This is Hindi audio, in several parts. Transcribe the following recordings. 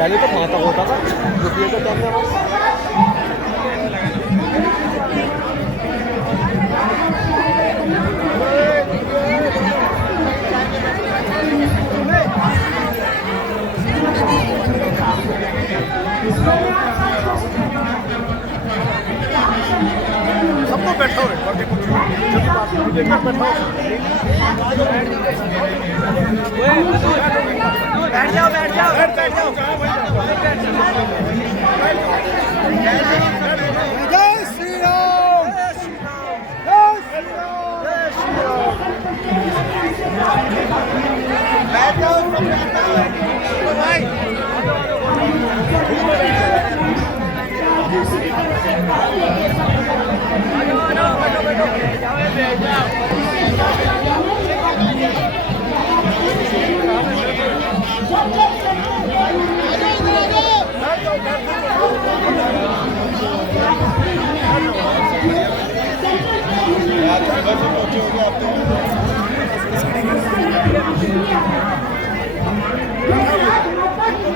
पहले तो खाता होता था रुपये का टाइम में सबको बैठा हो बैठा हो बैठ जाओ बैठ जाओ बैठ जाओ जय श्री राम जय श्री राम जय श्री राम बैठ जाओ भाई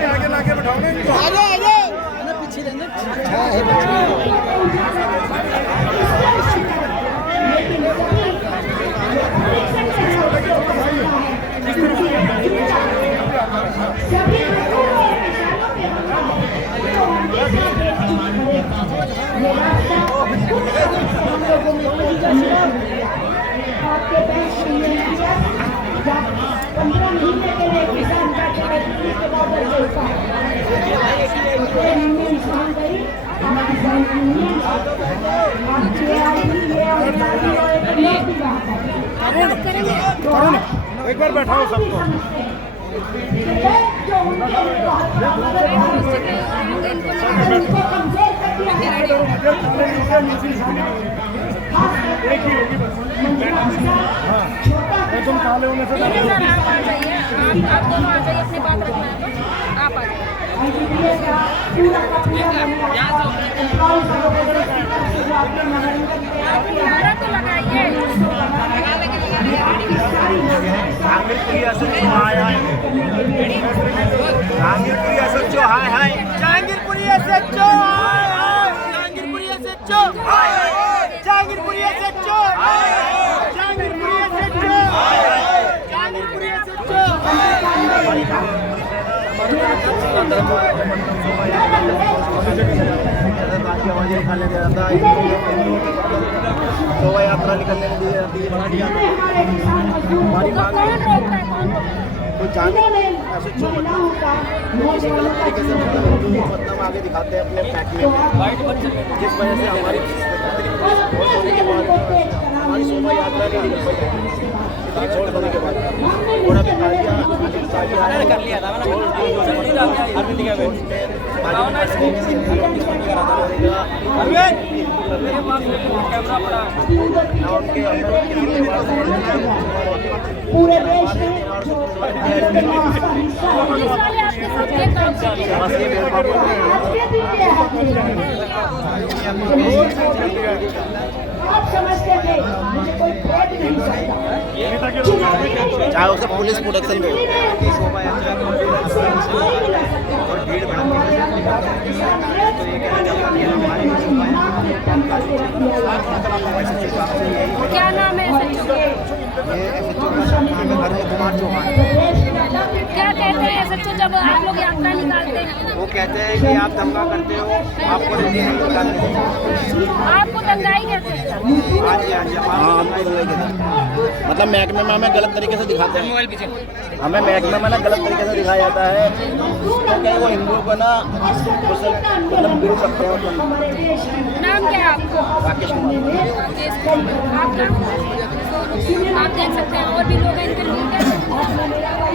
आगे लाके बैठाओ ना इनको आ जाओ पीछे रहना आपके बैंक में 15 महीने के लिए किसान का के बॉर्डर देता है एक बार बैठाओ सबको एक ही होगी बस हाँ तुम काले होने से आप दोनों आ जाइए अपनी बात रखना है तो आप आ जाइए तो लगाइए जहांगीरपुरी एसएचओ हाय हाय जहांगीरपुरी एसएचओ हाय हाय जहांगीरपुरी एसएचओ हाय हाय जहांगीरपुरी एसएचओ हाय हाय जहांगीरपुरी एसएचओ हाय हाय जहांगीरपुरी एसएचओ हाय हाय जहांगीरपुरी एसएचओ शोभा यात्रा निकलने के लिए हमारी मांग है तो जाने एसएचओ मतलब तरीके से मतलब आगे दिखाते हैं अपने पैक में जिस वजह से हमारी होने के बाद हमारी शोभा यात्रा नहीं निकल पाई इतनी छोड़ होने के बाद थोड़ा भी कर लिया था पूरे देश में आप समझते हैं मुझे कोई फ्रॉड नहीं सकता चाहे उसे पुलिस प्रोटेक्शन दो और भीड़ क्या नाम है क्या कहते हैं सच्चो जब आप लोग यात्रा निकालते हैं वो कहते हैं कि आप दंगा करते हो आपको आपको दंगाई कहते हैं मतलब महकमे में हमें गलत तरीके से दिखाते हैं हमें महकमे में ना गलत तरीके से दिखाया जाता है तो क्या वो हिंदुओं को ना मतलब बिल सकते हैं नाम क्या है आपको राकेश कुमार आप देख सकते हैं और भी लोग हैं इनके लिए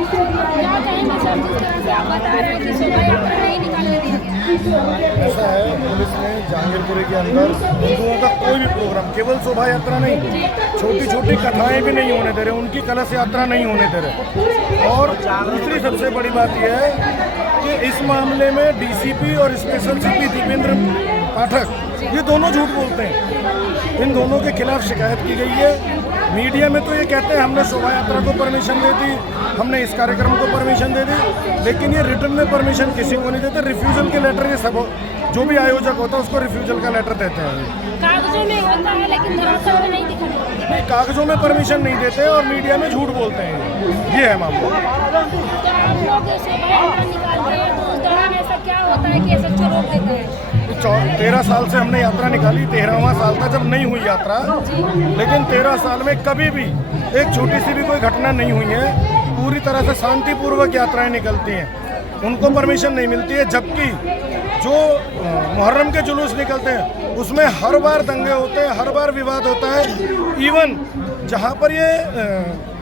क्या कहेंगे सर जिस तरह से आप बता रहे हैं कि शोभा यात्रा नहीं निकालने दी ऐसा है पुलिस ने जहांगीरपुरी के अंदर हिंदुओं का कोई भी प्रोग्राम केवल शोभा यात्रा नहीं छोटी छोटी कथाएं भी नहीं होने दे रहे उनकी कलश यात्रा नहीं होने दे रहे और दूसरी सबसे बड़ी बात यह है कि इस मामले में डीसीपी और स्पेशल सीपी दीपेंद्र पाठक ये दोनों झूठ बोलते हैं इन दोनों के खिलाफ शिकायत की गई है मीडिया में तो ये कहते हैं हमने शोभा यात्रा को परमिशन दे दी हमने इस कार्यक्रम को परमिशन दे दी, लेकिन ये रिटर्न में परमिशन किसी को नहीं देते। रिफ्यूज़ल के लेटर ये सब जो भी आयोजक होता है उसको रिफ्यूज़ल का लेटर देते हैं। कागजों में होता है लेकिन धरातल में नहीं दिखाते। नहीं, कागजों में परमिशन नहीं देते और मीडिया में झूठ बोलते हैं, ये है मामला। तो आप लोग शोभा यात्रा निकालते हैं तो उस दौरान ऐसा क्या होता है कि ऐसा रोक देते हैं? 13 साल से हमने यात्रा निकाली, 13वां साल था जब नहीं हुई यात्रा, लेकिन 13 साल में कभी भी एक छोटी सी भी कोई घटना नहीं हुई है। पूरी तरह से शांतिपूर्वक यात्राएं निकलती हैं, उनको परमिशन नहीं मिलती है। जबकि जो मुहर्रम के जुलूस निकलते हैं उसमें हर बार दंगे होते हैं, हर बार विवाद होता है। इवन जहाँ पर ये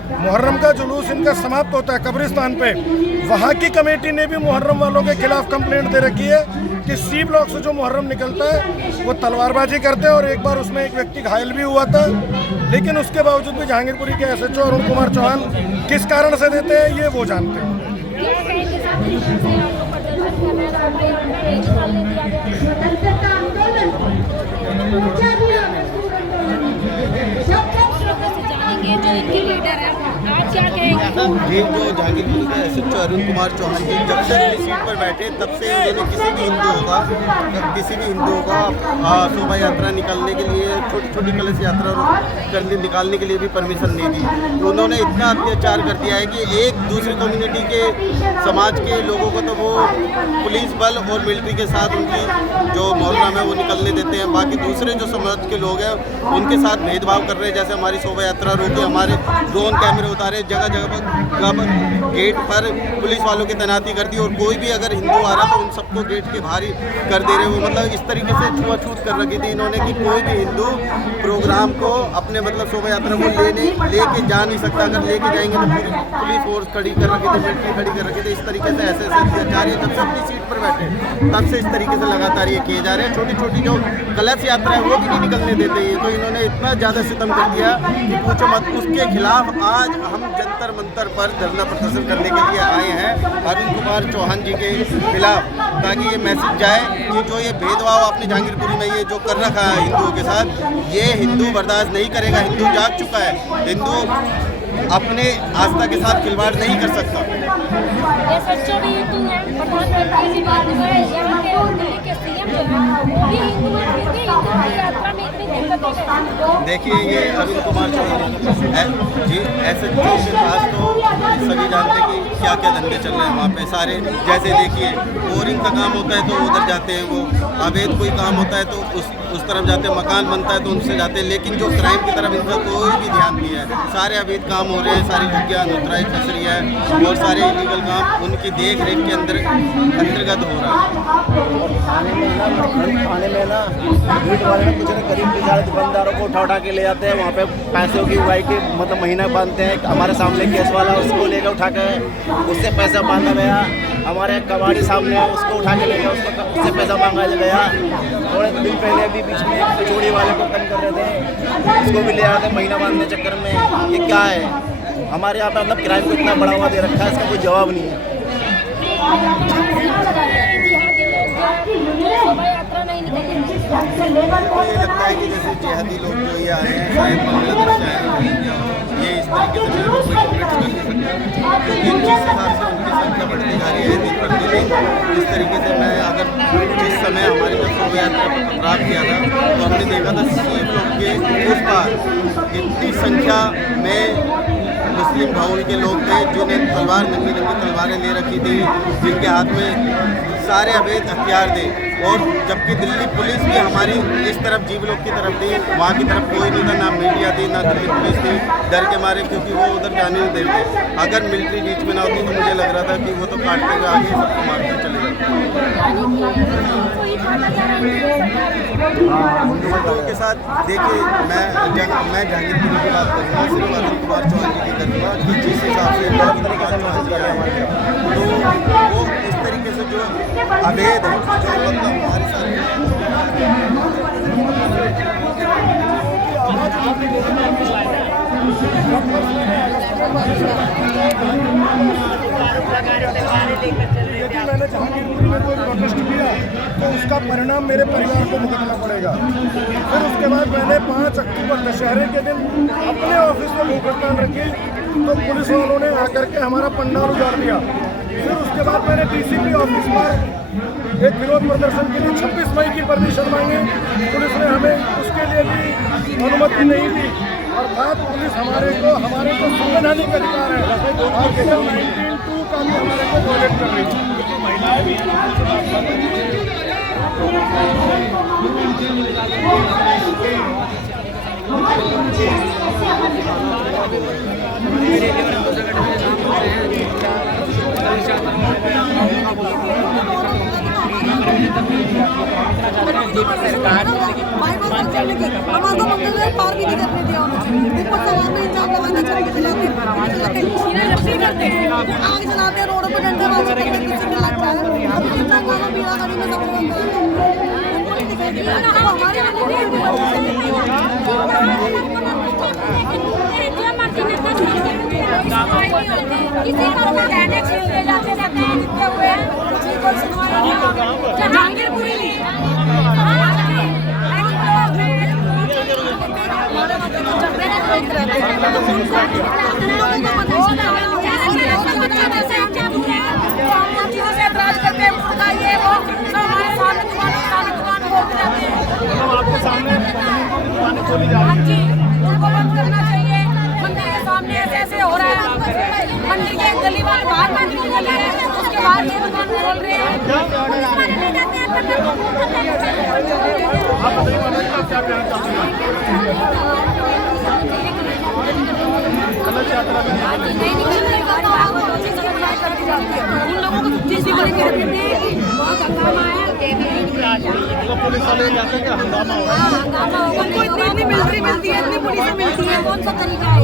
मुहर्रम का जुलूस इनका समाप्त होता है कब्रिस्तान पे, वहाँ की कमेटी ने भी मुहर्रम वालों के खिलाफ कंप्लेंट दे रखी है कि सी ब्लॉक से जो मुहर्रम निकलता है वो तलवारबाजी करते हैं, और एक बार उसमें एक व्यक्ति घायल भी हुआ था। लेकिन उसके बावजूद भी जहांगीरपुरी के SHO अरुण कुमार चौहान किस कारण से देते हैं ये वो जानते हैं। जो इनके लीडर है आज क्या कहेंगे? ये जो जहांगीरपुर के SHO अरुण कुमार चौहान जी जब से अपनी सीट पर बैठे तब से उन्होंने किसी भी हिंदुओं का शोभा यात्रा निकालने के लिए, छोटी छोटी कलश यात्रा निकालने के लिए भी परमिशन नहीं दी। उन्होंने इतना अत्याचार कर दिया है कि एक दूसरी कम्युनिटी के समाज के लोगों को तो वो पुलिस बल और मिलिट्री के साथ उनकी जो मोहल्ला में वो निकलने देते हैं, बाकी दूसरे जो समाज के लोग हैं उनके साथ भेदभाव कर रहे हैं। जैसे हमारी शोभा यात्रा रोकी, हमारे ड्रोन कैमरे उतारे, जगह जगह पर गेट पर पुलिस वालों की तैनाती कर दी, और कोई भी अगर हिंदू आ रहा तो उन सबको गेट के बाहर ही कर दे रहे। वो मतलब इस तरीके से छुआछूत कर रखी थी इन्होंने कि कोई भी हिंदू प्रोग्राम को अपने मतलब शोभा यात्रा को लेके जा नहीं सकता। अगर लेके जाएंगे तो पूरी पुलिस फोर्स खड़ी कर रखी थी, मिलिट्री खड़ी कर रखी थी। इस तरीके से ऐसे अत्याचार जब से अपनी सीट पर बैठे तब से इस तरीके से लगातार ये किए जा रहे हैं। छोटी छोटी जो कलश यात्रा है वो भी नहीं निकलने देते हैं। तो इन्होंने इतना ज़्यादा सितम कर दिया कि पूछो मत। उसके खिलाफ आज हम जंतर मंतर पर धरना प्रदर्शन करने के लिए आए हैं अरुण कुमार चौहान जी के खिलाफ, ताकि ये मैसेज जाए कि जो ये भेदभाव आपने जहांगीरपुरी में ये जो कर रखा है हिंदुओं के साथ, ये हिंदू बर्दाश्त नहीं करेगा। हिंदू जाग चुका है, हिंदू अपने आस्था के साथ खिलवाड़ नहीं कर सकता। SHO भी हिंदू है, प्रधानमंत्री जी बात है, यहाँ के दिल्ली के CM जो है वो भी हिंदू है, फिर भी हिंदू की यात्रा में इतनी दिक्कतें हैं। देखिए ये अरुण कुमार चौहान जी SHO के पास तो सभी जानते हैं कि क्या क्या धंधे चल रहे हैं वहाँ पे सारे। जैसे देखिए बोरिंग का काम होता है तो उधर जाते हैं, वो अवैध कोई काम होता है तो उस तरफ जाते हैं, मकान बनता है तो उनसे जाते हैं। लेकिन जो क्राइम की तरफ इनका कोई भी ध्यान नहीं है। सारे अवैध काम हो रहे हैं, सारी जगह अनुत्राई खसरी है और सारे इलीगल काम उनकी देख रेख के अंतर्गत हो रहा है। थाने में ना मीट वाले ना कुछ ना करीब बेचारे दुकानदारों को उठा के ले जाते हैं, वहाँ पे पैसों की उगाई के मतलब महीना बांधते हैं। हमारे सामने केस वाला उसको लेकर उठा के उससे पैसा मांगा गया। हमारे कबाड़ी सामने उसको उठा के ले गया, उससे पैसा मांगा गया। थोड़े दिन पहले भी बीच में कचौड़ी वाले को तंग कर रहे थे, उसको भी ले आते महीना बांधने चक्कर में। ये क्या है हमारे यहाँ पे मतलब किराए को इतना बढ़ावा दे रखा है, इसका कोई जवाब नहीं है। ये लगता है कि जैसे जिहादी लोग जो ये आए हैं शायद बांग्लादेश से आए हैं, ये इस तरीके से कोई कॉपरेट कर नहीं सकता, क्योंकि जिस हिसाब से उनकी संख्या बढ़ती जा रही है दिन प्रतिदिन। इस तरीके से मैं अगर जिस समय हमारी जब शोभा यात्रा प्राप्त किया था तो हमने देखा था सी ब्लॉक के उस पार इतनी संख्या में मुस्लिम भावों के लोग थे जिन्हें तलवार नंगी नंगी तलवारें ले रखी थी, जिनके हाथ में सारे अवैध हथियार थे। और जबकि दिल्ली पुलिस भी हमारी इस तरफ जी ब्लॉक की तरफ थी, वहाँ की तरफ कोई नहीं था, ना मीडिया थी ना दिल्ली पुलिस थी, डर के मारे, क्योंकि वो उधर जाने नहीं देते। अगर मिलिट्री बीच में ना होती तो मुझे लग रहा था कि वो तो काटते हुए आगे सबको मारते चले जाते। हिंदुओं के साथ देखिए मैं जहांगीरपुरी की बात करूँगा, सिर्फ अरुण कुमार चौहान जी की करूँगा कि जिस हिसाब से अरुण कुमार चौहान जी आए तो वो इस तरीके से जो अवैध है जो मतलब हमारे साथ यदि मैंने जहांगीरपुरी में कोई प्रोटेस्ट किया तो उसका परिणाम मेरे परिवार को भुगतना पड़ेगा। फिर उसके बाद मैंने 5 अक्टूबर दशहरे के दिन अपने ऑफिस में भूख हड़ताल रखी तो पुलिस वालों ने आकर के हमारा पंडाल उजाड़ दिया। फिर उसके बाद मैंने डीसीपी ऑफिस पर एक विरोध प्रदर्शन के लिए 26 मई की परमिशन मांगी। पुलिस ने हमें उसके लिए भी अनुमति नहीं दी। अर्थात पुलिस हमारे को संवैधानिक अधिकार है आर्टिकल 19(2) का भी हमारे को वायलेट कर रही है। महिलाएं भी हमारा मंगलवार पार भी नहीं करने दिया ऊपर सवार में इंजाम लगाते चलाते आग जलाते रोडों पर डंडे मारते किसी को लगता है अब कितना गाना पीना गाड़ी में सब जहांगीरपुरी आपके सामने उनको बंद करना चाहिए। मंदिर के सामने ऐसे हो रहा है। मंदिर के गली बाहर मंदिर की गली है, उसके बाहर ये दुकान खोल रहे हैं। पुलिस वाले कहते हैं कि हंगामा हो रहा है। उनको इतनी मिलिट्री मिलती है, इतनी पुलिस मिलती है। कौन सा तरीका है?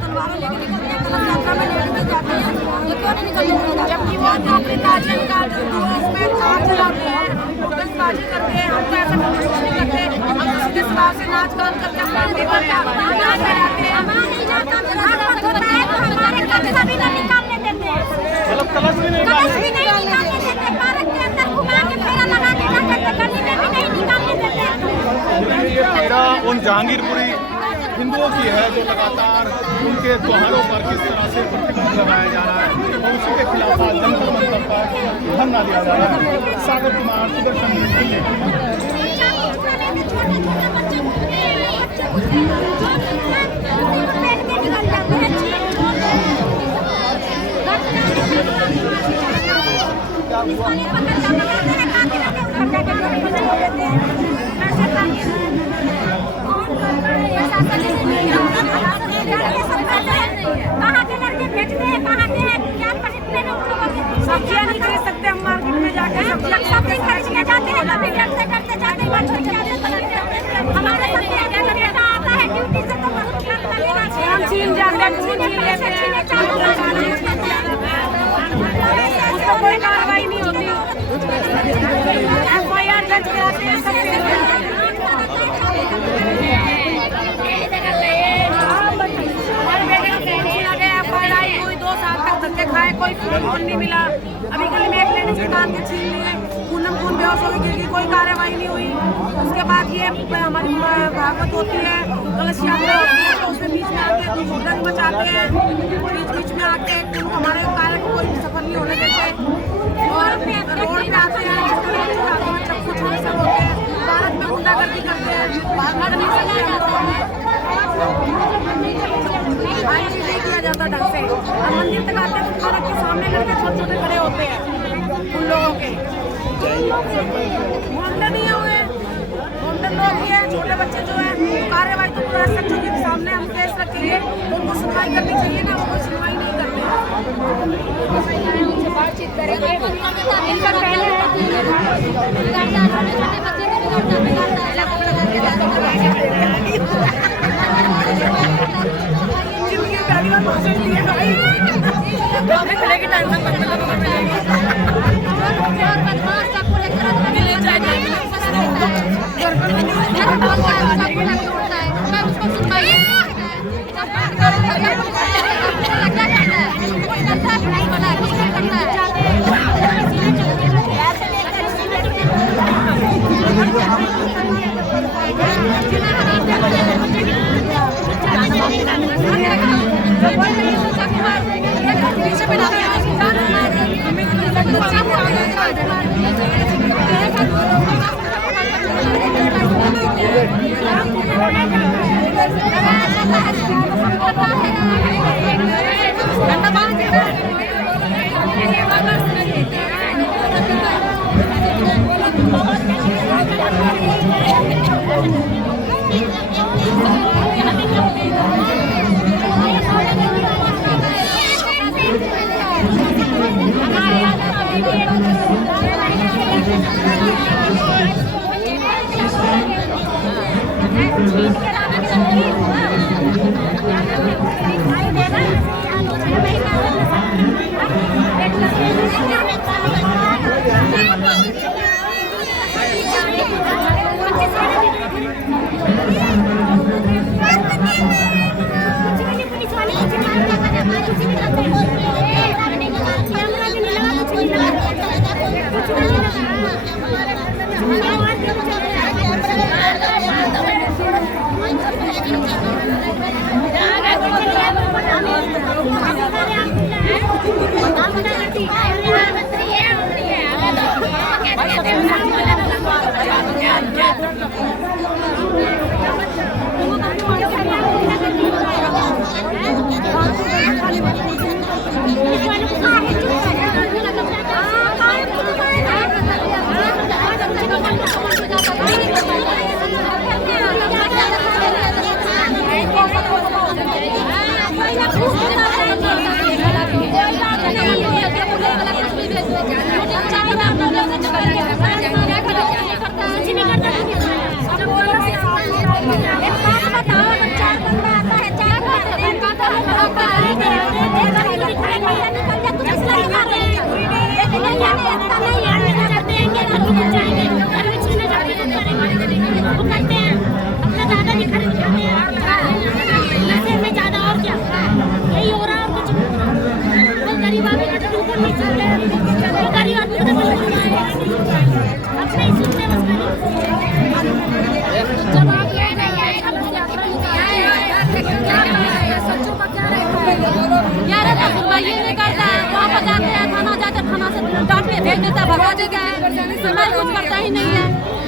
तलवारें लेकर निकलते हैं, कलश यात्रा में लेकर जाते हैं, ये क्यों नहीं निकलते? जबकि वो अपनी ताजियां निकालते हैं, उसमें आग जलाते हैं, आतिशबाजी करते हैं। हम तो ऐसा कुछ नहीं करते। हम तो सीधे सवाल से नाच गान करते हैं, पार्टी करते हैं, नाच कराते हैं। हमारे इलाका में रात होता है तो हमारे कलश भी नहीं निकालने देते हैं। कलश भी नहीं कलश भी नहीं निकालने देते। पार्क के अंदर घुमा के फेरा लगा के क्या करते? गली में भी नहीं निकालने देते। ये फेरा उन जहांगीरपुरी हिंदुओं की है जो लगातार उनके त्योहारों पर किस तरह से प्रतिबंध लगाया जा रहा है और उसी के खिलाफ आज जंतर मंतर पर धरना दिया जा रहा है। सागर कुमार, सुदर्शन, दिल्ली। कहाँ के लड़के बेचते हैं, कहाँ के क्या सब्जियाँ नहीं खरीद सकते हम मार्केट में जाके। सब्जी खरीदने जाते हैं, कभी डरते डरते जाते हैं। हमारे आता है ड्यूटी से तो हम छीन जाते हैं, छीन लेते हैं, उसको कोई कार्रवाई नहीं होती। FIR दर्ज कराते हैं सबसे। कोई 2 साल तक धक्के खाए, कोई फोन नहीं मिला। अभी कल में एक लेडीज दुकान के छीन लिए, खून बेहोश हो गई क्योंकि कोई कार्रवाई नहीं हुई। उसके बाद ये हमारी भागवत होती है, कलश यात्रा होती है, तो उसमें बीच में आके गंद मचाते हैं, बीच में आके हमारे कार्य को कोई सफल नहीं होने देते और रोड पे आते हैं, चक्कू छोड़ सब होते हैं, भारत में गुंडागर्दी करते हैं। नहीं किया जाता ढंग से। अब मंदिर तक आते हैं तो पार्क के सामने लड़के छोटे खड़े होते हैं उन लोगों के। मोहम्मद नहीं हुए, मोहम्मद लोग ही है, छोटे बच्चे जो है। कार्रवाई तो पूरा सच्चों के सामने हम केस रखेंगे, उनको सुनवाई करनी चाहिए ना, उनको सुनवाई नहीं करते। उनसे बातचीत करेंगे। इनका पहले Gracias.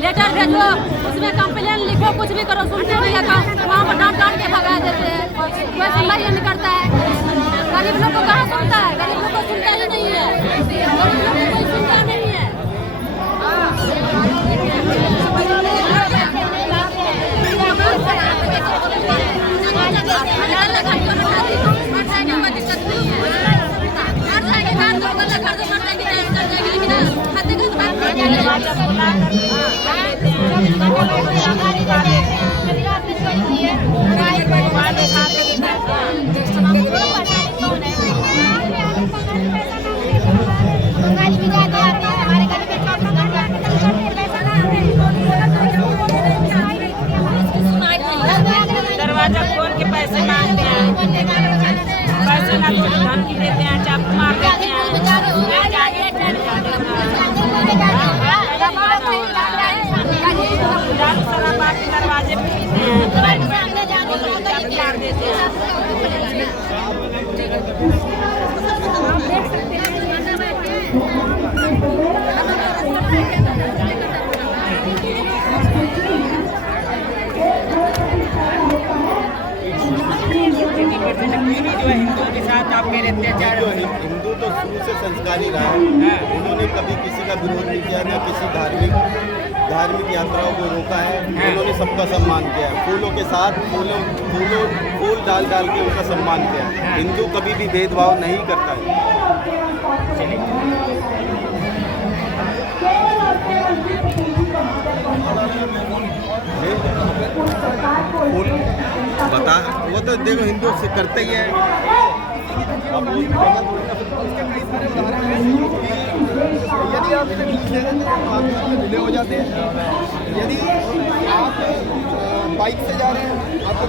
लेटर भेजो, उसमें कंप्लेन लिखो, कुछ भी करो, सुनते नहीं है। वहाँ पर डांट के भगा देते हैं, कोई सुनवाई नहीं करता है। गरीब लोग को कहाँ सुनता है? गरीब लोग को सुनता ही नहीं है, गरीब लोग को कोई सुनता नहीं है। दरवाजा खोल के पैसे मांगते हैं, पैसे ना तो धमकी देते हैं, चाकू मार देते हैं। दरवाजे पे चाकू मार देते हैं। जो है हिंदुओं के साथ आपके अत्याचार, हिंदू तो शुरू से संस्कारी रहा है, उन्होंने कभी किसी का विरोध नहीं किया, न किसी धार्मिक यात्राओं को रोका है। उन्होंने सबका सम्मान किया है, फूलों के साथ फूल डाल के उनका सम्मान किया है। हिंदू कभी भी भेदभाव नहीं करता है। बता, वो तो देखो हिंदू से करते ही है। यदि आप डिले हो जाते हैं, यदि आप बाइक से जा रहे हैं, आपको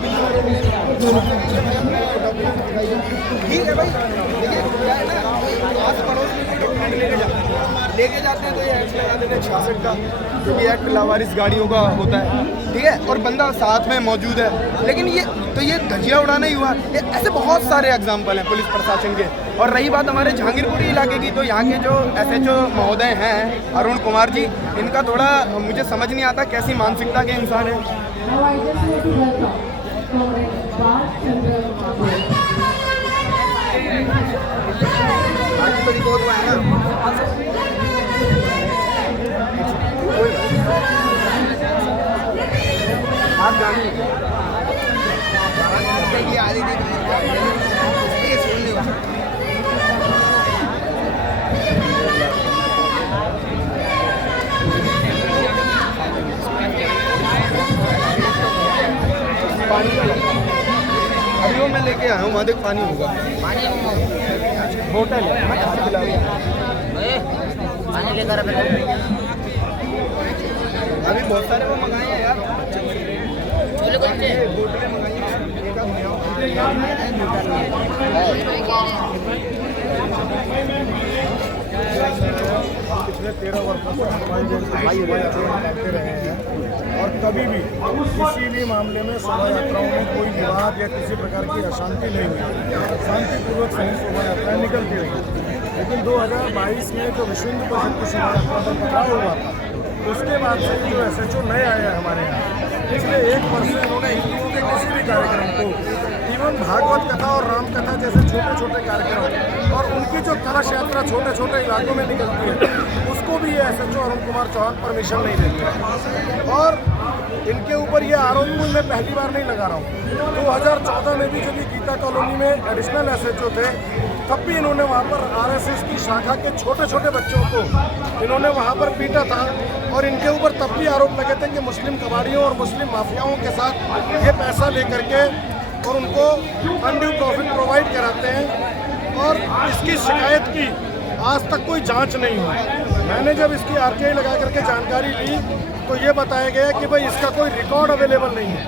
ठीक है भाई। देखिए क्या है ना, आस पड़ोस में डॉक्यूमेंट लेके जाते हैं तो ये एक्ट लगा देते हैं 66 का, क्योंकि एक्ट लावारिस गाड़ियों का होता है, ठीक है। और बंदा साथ में मौजूद है, लेकिन ये धज्जियाँ उड़ाना ही हुआ। ऐसे बहुत सारे एग्जाम्पल हैं पुलिस प्रशासन के और रही बात हमारे जहांगीरपुरी इलाके की, तो यहाँ के जो SHO महोदय हैं अरुण कुमार जी, इनका थोड़ा मुझे समझ नहीं आता कैसी मानसिकता के इंसान है। अभी वो मैं लेके आया हूँ, वहाँ देख पानी होगा, होटल है, मैं खाना खिलाऊंगा। पानी लेकर अभी बहुत सारे वो मंगाए हैं यार, छोले कुलचे बोतलें मंगाई हैं, पिछले 13 वर्षों से हमारे जैसे भाई करते रहे हैं और कभी भी किसी भी मामले में शोभा यात्राओं में कोई विवाद या किसी प्रकार की अशांति नहीं हुई, शांतिपूर्वक सही शोभा यात्राएं निकलती रही। लेकिन 2022 में जो विश्व हिंदू परिषद की शोभा यात्रा पर पथराव हुआ था, उसके बाद से जो SHO नए आए हैं हमारे यहाँ, पिछले 1 वर्ष से इन्होंने हिंदुओं के किसी भी कार्यक्रम को, इवन भागवत कथा और राम कथा जैसे छोटे छोटे कार्यक्रम और उनकी जो कलश यात्रा छोटे छोटे इलाकों में निकलती है, उसको भी ये SHO अरुण कुमार चौहान परमिशन नहीं देते हैं। और इनके ऊपर ये आरोप मैं पहली बार नहीं लगा रहा हूँ। 2014 में भी जब ये गीता कॉलोनी में एडिशनल SHO थे, तब भी इन्होंने वहाँ पर RSS की शाखा के छोटे छोटे बच्चों को इन्होंने वहाँ पर पीटा था और इनके ऊपर तब भी आरोप लगे थे कि मुस्लिम कबाड़ियों और मुस्लिम माफियाओं के साथ ये पैसा लेकर के और उनको अनड्यू प्रॉफिट प्रोवाइड कराते हैं। और इसकी शिकायत की आज तक कोई जांच नहीं हुई। मैंने जब इसकी RTI लगा करके जानकारी ली तो ये बताया गया कि भाई इसका कोई रिकॉर्ड अवेलेबल नहीं है।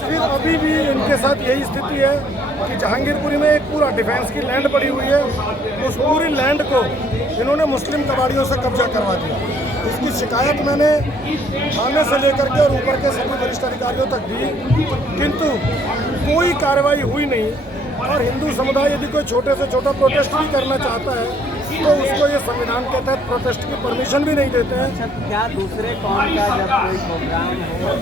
फिर अभी भी इनके साथ यही स्थिति है कि जहांगीरपुरी में एक पूरा डिफेंस की लैंड पड़ी हुई है, उस पूरी लैंड को इन्होंने मुस्लिम कबाड़ियों से कब्जा करवा दिया। इसकी शिकायत मैंने थाने से लेकर के और ऊपर के सभी वरिष्ठ अधिकारियों तक दी, किंतु कोई कार्रवाई हुई नहीं। और हिंदू समुदाय यदि कोई छोटे से छोटा प्रोटेस्ट भी करना चाहता है तो उसको ये संविधान के तहत प्रोटेस्ट की परमिशन भी नहीं देते हैं। क्या दूसरे कौन का जब कोई प्रोग्राम हो,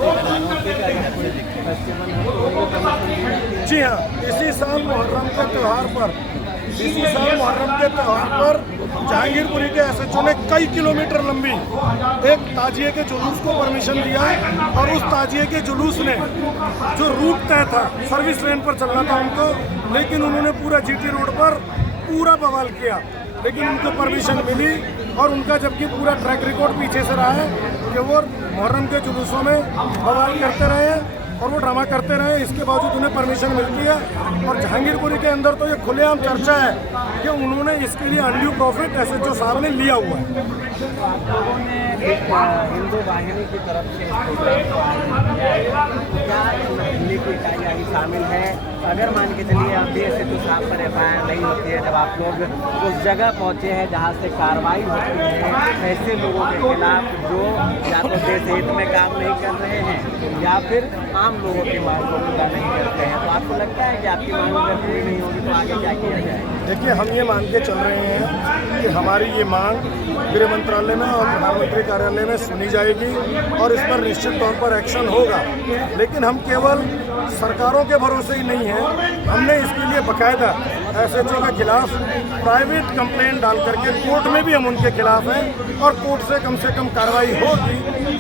जी हाँ, इसी साल मुहर्रम के त्यौहार पर जहांगीरपुरी के SHO ने कई किलोमीटर लंबी एक ताजिए के जुलूस को परमिशन दिया और उस ताजिए के जुलूस ने जो रूट तय था, सर्विस लेन पर चलना था उनको, लेकिन उन्होंने पूरा GT रोड पर पूरा बवाल किया, लेकिन उनको परमिशन मिली। और उनका जबकि पूरा ट्रैक रिकॉर्ड पीछे से रहा है कि वो मुहर्रम के जुलूसों में बवाल करते रहे और वो ड्रामा करते रहे, इसके बावजूद उन्हें परमिशन मिलती है। और जहांगीरपुरी के अंदर तो ये खुलेआम चर्चा है कि उन्होंने इसके लिए अनड्यू प्रॉफिट SHO साहब ने लिया हुआ है। हिंदू वाहिनी की तरफ से क्या दिल्ली की इकाई शामिल है? अगर मान के चलिए आप भी SHO साहब पर FIR नहीं होती है, जब आप लोग उस जगह पहुंचे हैं जहां से कार्रवाई होती है ऐसे लोगों के खिलाफ जो या तो देश हित में काम नहीं कर रहे हैं या फिर आम लोगों की मांग को पूरा नहीं करते हैं, तो आपको लगता है कि आपकी मांग अगर पूरी नहीं होगी तो आगे क्या किया जाए? देखिए, हम ये मान के चल रहे हैं कि हमारी ये मांग गृह मंत्रालय में और प्रधानमंत्री कार्यालय में सुनी जाएगी और इस पर निश्चित तौर पर एक्शन होगा। लेकिन हम केवल सरकारों के भरोसे ही नहीं हैं, हमने इसके लिए बाकायदा SHO के खिलाफ प्राइवेट कंप्लेंट डाल करके कोर्ट में भी हम उनके खिलाफ हैं और कोर्ट से कम कार्रवाई होगी।